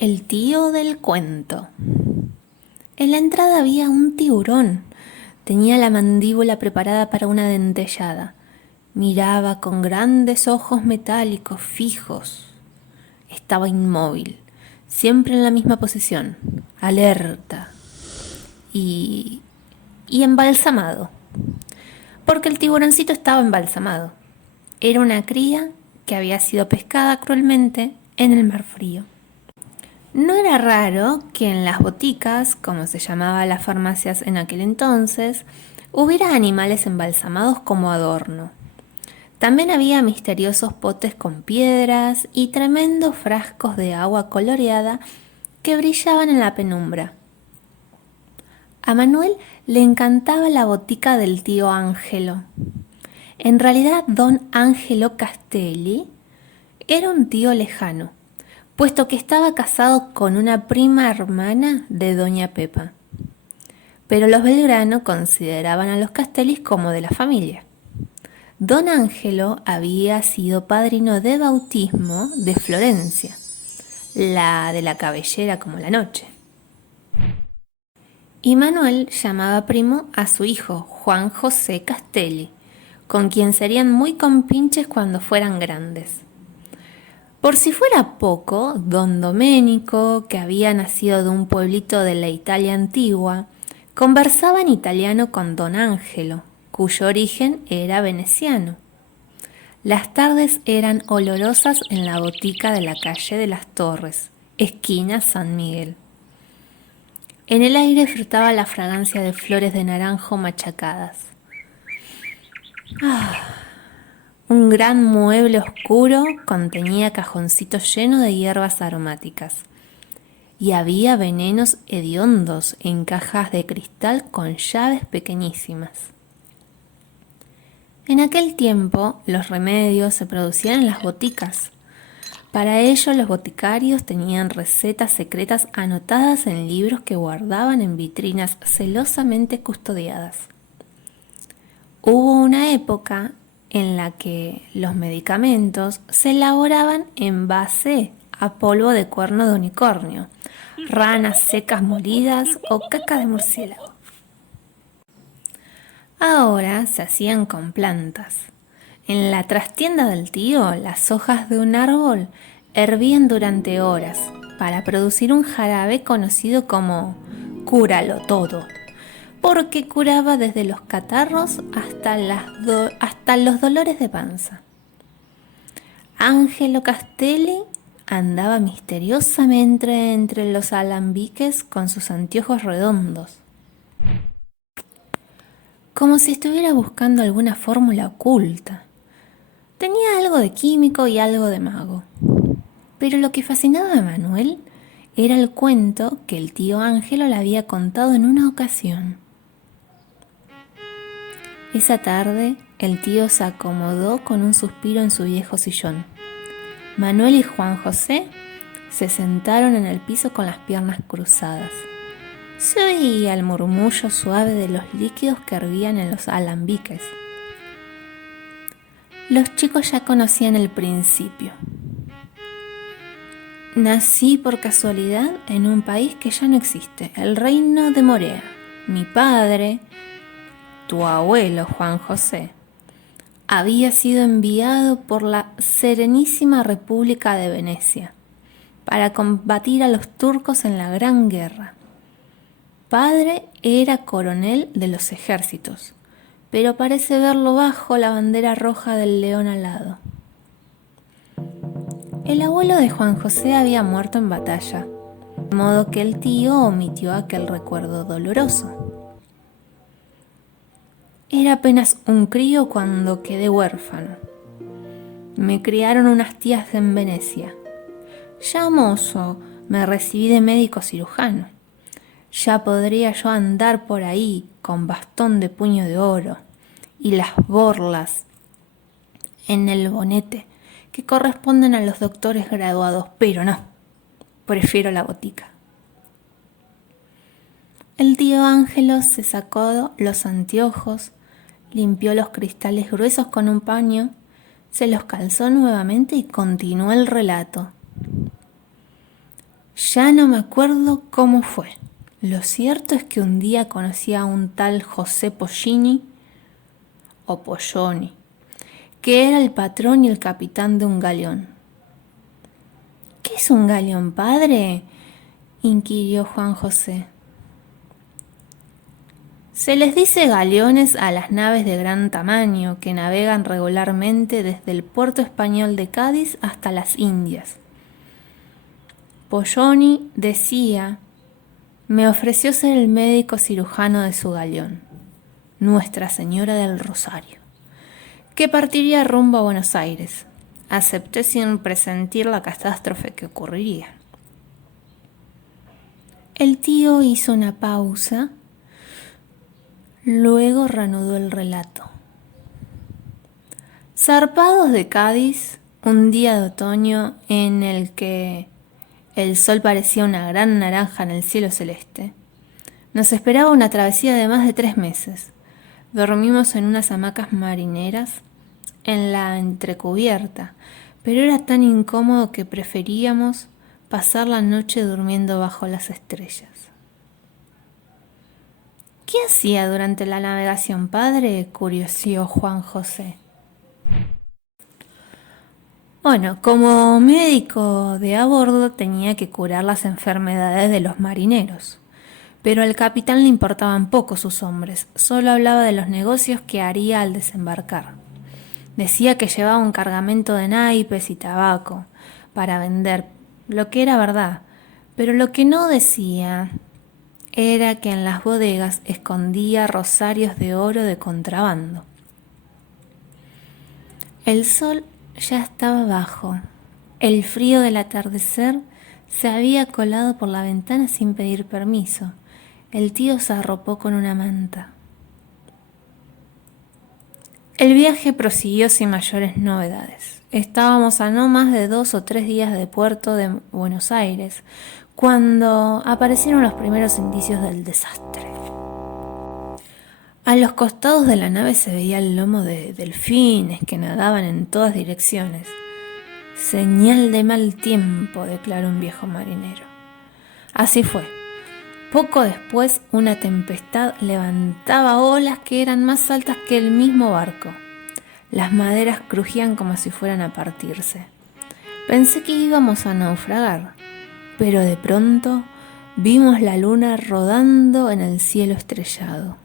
El tío del cuento. En la entrada había un tiburón. Tenía la mandíbula preparada para una dentellada. Miraba con grandes ojos metálicos fijos. Estaba inmóvil, siempre en la misma posición, alerta y embalsamado. Porque el tiburoncito estaba embalsamado. Era una cría que había sido pescada cruelmente en el mar frío. No era raro que en las boticas, como se llamaba las farmacias en aquel entonces, hubiera animales embalsamados como adorno. También había misteriosos potes con piedras y tremendos frascos de agua coloreada que brillaban en la penumbra. A Manuel le encantaba la botica del tío Ángelo. En realidad, don Ángelo Castelli era un tío lejano, puesto que estaba casado con una prima hermana de doña Pepa. Pero los Belgrano consideraban a los Castellis como de la familia. Don Ángelo había sido padrino de bautismo de Florencia, la de la cabellera como la noche. Y Manuel llamaba primo a su hijo, Juan José Castelli, con quien serían muy compinches cuando fueran grandes. Por si fuera poco, don Domenico, que había nacido de un pueblito de la Italia antigua, conversaba en italiano con don Ángelo, cuyo origen era veneciano. Las tardes eran olorosas en la botica de la calle de las Torres, esquina San Miguel. En el aire flotaba la fragancia de flores de naranjo machacadas. Un gran mueble oscuro contenía cajoncitos llenos de hierbas aromáticas. Y había venenos hediondos en cajas de cristal con llaves pequeñísimas. En aquel tiempo, los remedios se producían en las boticas. Para ello, los boticarios tenían recetas secretas anotadas en libros que guardaban en vitrinas celosamente custodiadas. Hubo una época en la que los medicamentos se elaboraban en base a polvo de cuerno de unicornio, ranas secas molidas o caca de murciélago. Ahora se hacían con plantas. En la trastienda del tío, las hojas de un árbol hervían durante horas para producir un jarabe conocido como cúralo todo, porque curaba desde los catarros hasta los dolores de panza. Ángelo Castelli andaba misteriosamente entre los alambiques con sus anteojos redondos, como si estuviera buscando alguna fórmula oculta. Tenía algo de químico y algo de mago. Pero lo que fascinaba a Manuel era el cuento que el tío Ángelo le había contado en una ocasión. Esa tarde, el tío se acomodó con un suspiro en su viejo sillón. Manuel y Juan José se sentaron en el piso con las piernas cruzadas. Se oía el murmullo suave de los líquidos que hervían en los alambiques. Los chicos ya conocían el principio. Nací por casualidad en un país que ya no existe, el reino de Morea. Mi padre, tu abuelo Juan José, había sido enviado por la Serenísima República de Venecia para combatir a los turcos en la Gran Guerra. Padre era coronel de los ejércitos, pero parece verlo bajo la bandera roja del león alado. El abuelo de Juan José había muerto en batalla, de modo que el tío omitió aquel recuerdo doloroso. Era apenas un crío cuando quedé huérfano. Me criaron unas tías en Venecia. Ya mozo, me recibí de médico cirujano. Ya podría yo andar por ahí con bastón de puño de oro y las borlas en el bonete que corresponden a los doctores graduados, pero no, prefiero la botica. El tío Ángelo se sacó los anteojos, limpió los cristales gruesos con un paño, se los calzó nuevamente y continuó el relato. Ya no me acuerdo cómo fue. Lo cierto es que un día conocí a un tal José Pollini, o Polloni, que era el patrón y el capitán de un galeón. ¿Qué es un galeón, padre?, inquirió Juan José. Se les dice galeones a las naves de gran tamaño que navegan regularmente desde el puerto español de Cádiz hasta las Indias. Polloni decía, me ofreció ser el médico cirujano de su galeón, Nuestra Señora del Rosario, que partiría rumbo a Buenos Aires. Acepté sin presentir la catástrofe que ocurriría. El tío hizo una pausa, luego reanudó el relato. Zarpados de Cádiz, un día de otoño en el que el sol parecía una gran naranja en el cielo celeste, nos esperaba una travesía de más de 3 meses. Dormimos en unas hamacas marineras en la entrecubierta, pero era tan incómodo que preferíamos pasar la noche durmiendo bajo las estrellas. ¿Qué hacía durante la navegación, padre?, curiosió Juan José. Bueno, como médico de a bordo tenía que curar las enfermedades de los marineros, pero al capitán le importaban poco sus hombres, solo hablaba de los negocios que haría al desembarcar. Decía que llevaba un cargamento de naipes y tabaco para vender, lo que era verdad, pero lo que no decía era que en las bodegas escondía rosarios de oro de contrabando. El sol ya estaba bajo. El frío del atardecer se había colado por la ventana sin pedir permiso. El tío se arropó con una manta. El viaje prosiguió sin mayores novedades. Estábamos a no más de 2 o 3 días de puerto de Buenos Aires, cuando aparecieron los primeros indicios del desastre. A los costados de la nave se veía el lomo de delfines que nadaban en todas direcciones. Señal de mal tiempo, declaró un viejo marinero. Así fue. Poco después, una tempestad levantaba olas que eran más altas que el mismo barco. Las maderas crujían como si fueran a partirse. Pensé que íbamos a naufragar, pero de pronto vimos la luna rodando en el cielo estrellado.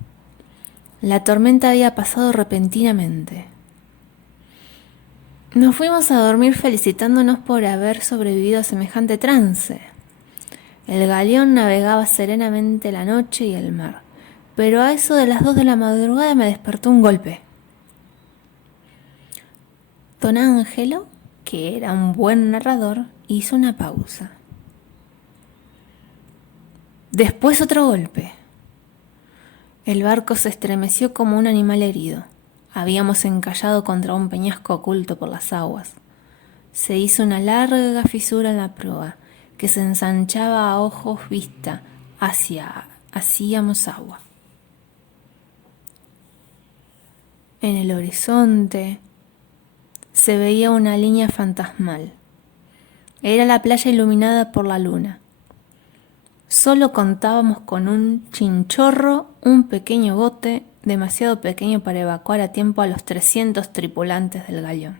La tormenta había pasado repentinamente. Nos fuimos a dormir felicitándonos por haber sobrevivido a semejante trance. El galeón navegaba serenamente la noche y el mar, pero a eso de las 2 de la madrugada me despertó un golpe. Don Ángelo, que era un buen narrador, hizo una pausa. Después otro golpe. El barco se estremeció como un animal herido. Habíamos encallado contra un peñasco oculto por las aguas. Se hizo una larga fisura en la proa, que se ensanchaba a ojos vista hacíamos agua. En el horizonte se veía una línea fantasmal. Era la playa iluminada por la luna. Solo contábamos con un chinchorro, un pequeño bote, demasiado pequeño para evacuar a tiempo a los 300 tripulantes del galeón.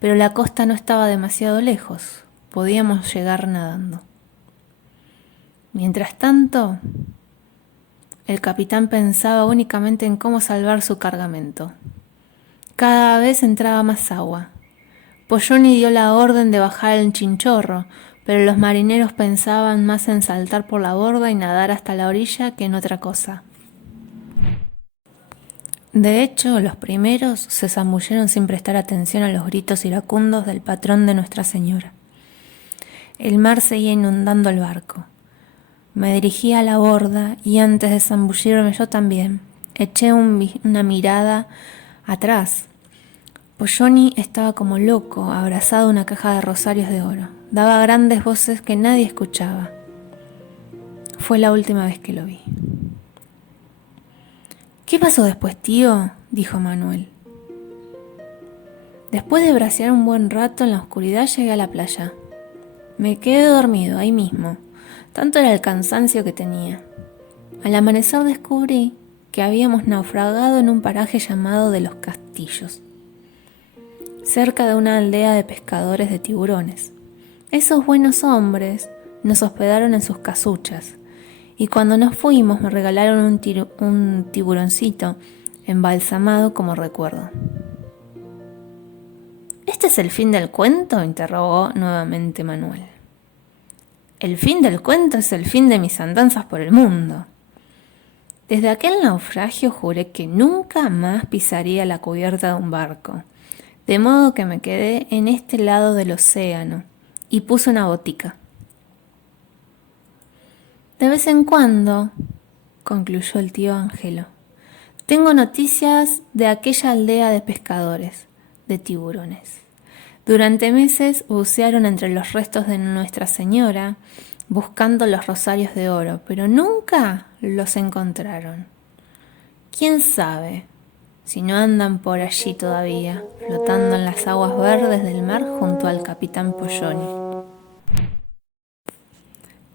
Pero la costa no estaba demasiado lejos. Podíamos llegar nadando. Mientras tanto, el capitán pensaba únicamente en cómo salvar su cargamento. Cada vez entraba más agua. Polloni dio la orden de bajar el chinchorro, pero los marineros pensaban más en saltar por la borda y nadar hasta la orilla que en otra cosa. De hecho, los primeros se zambulleron sin prestar atención a los gritos iracundos del patrón de Nuestra Señora. El mar seguía inundando el barco. Me dirigí a la borda y antes de zambullirme yo también, eché una mirada atrás. Polloni estaba como loco, abrazado a una caja de rosarios de oro. Daba grandes voces que nadie escuchaba. Fue la última vez que lo vi. ¿Qué pasó después, tío?, dijo Manuel. Después de bracear un buen rato en la oscuridad llegué a la playa. Me quedé dormido ahí mismo. Tanto era el cansancio que tenía. Al amanecer descubrí que habíamos naufragado en un paraje llamado de los Castillos, cerca de una aldea de pescadores de tiburones. Esos buenos hombres nos hospedaron en sus casuchas, y cuando nos fuimos me regalaron un tiburoncito embalsamado como recuerdo. ¿Este es el fin del cuento?, interrogó nuevamente Manuel. El fin del cuento es el fin de mis andanzas por el mundo. Desde aquel naufragio juré que nunca más pisaría la cubierta de un barco, de modo que me quedé en este lado del océano y puse una botica. De vez en cuando, concluyó el tío Ángelo, tengo noticias de aquella aldea de pescadores, de tiburones. Durante meses bucearon entre los restos de Nuestra Señora, buscando los rosarios de oro, pero nunca los encontraron. ¿Quién sabe si no andan por allí todavía, flotando en las aguas verdes del mar junto al capitán Polloni?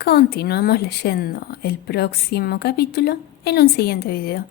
Continuamos leyendo el próximo capítulo en un siguiente video.